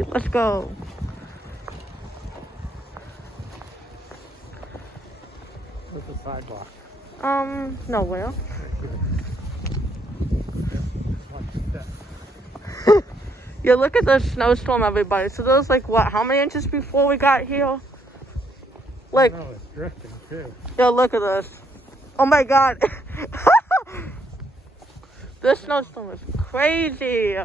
right? Let's go. Where's the sidewalk? Nowhere. Yeah, look at the snowstorm, everybody. So there was like, what, how many inches before we got here? Like, Oh, it's drifting too. yo, look at this. Oh my God. This snowstorm is crazy.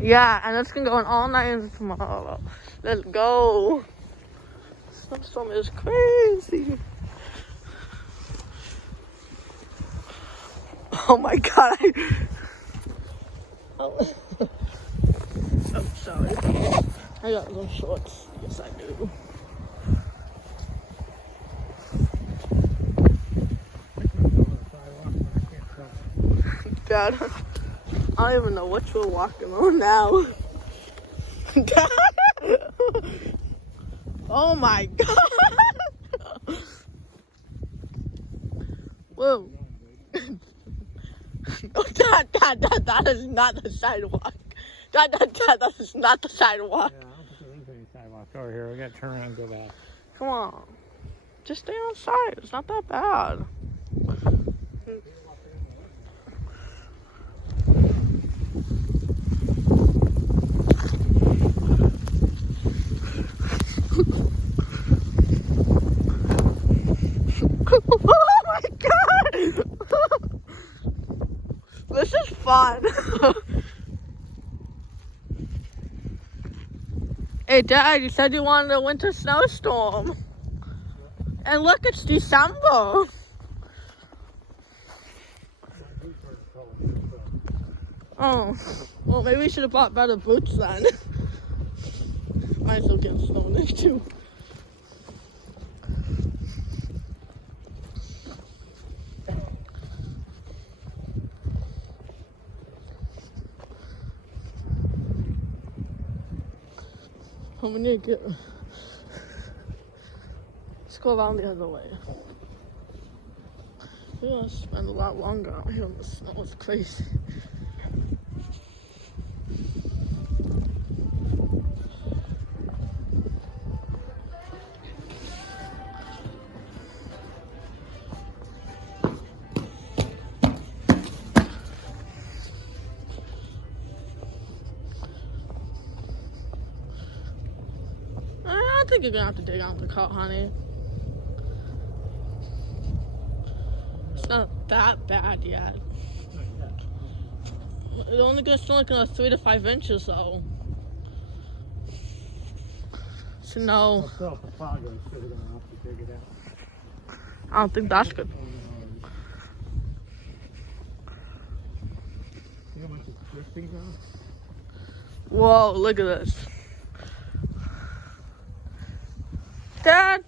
Yeah, and it's gonna go on all night into tomorrow. Let's go. Snowstorm is crazy. Oh my God. Oh. I'm sorry. I got no shorts. Yes, I do. Dad, I don't even know what we're walking on now. Dad! Oh my God! Whoa. Oh, Dad, that is not the sidewalk. Dad, that is not the sidewalk. Yeah, I don't think there is any sidewalk over here. We gotta turn around and go back. Come on. Just stay outside. It's not that bad. Oh my God! This is fun. Hey, Dad, you said you wanted a winter snowstorm. And look, it's December. Oh, well, maybe we should have bought better boots then. Might as well get snow in there too. I'm gonna get. Let's go around the other way. We're gonna spend a lot longer out here in the snow. It's crazy. I think you're gonna have to dig out the car, honey. It's not that bad yet. It's only gonna 3 to 5 inches though. So no. I'll still have the plow goes, so we're gonna have to dig it out. I don't think that's good. See how much it's drifting now? Whoa, look at this. Dad,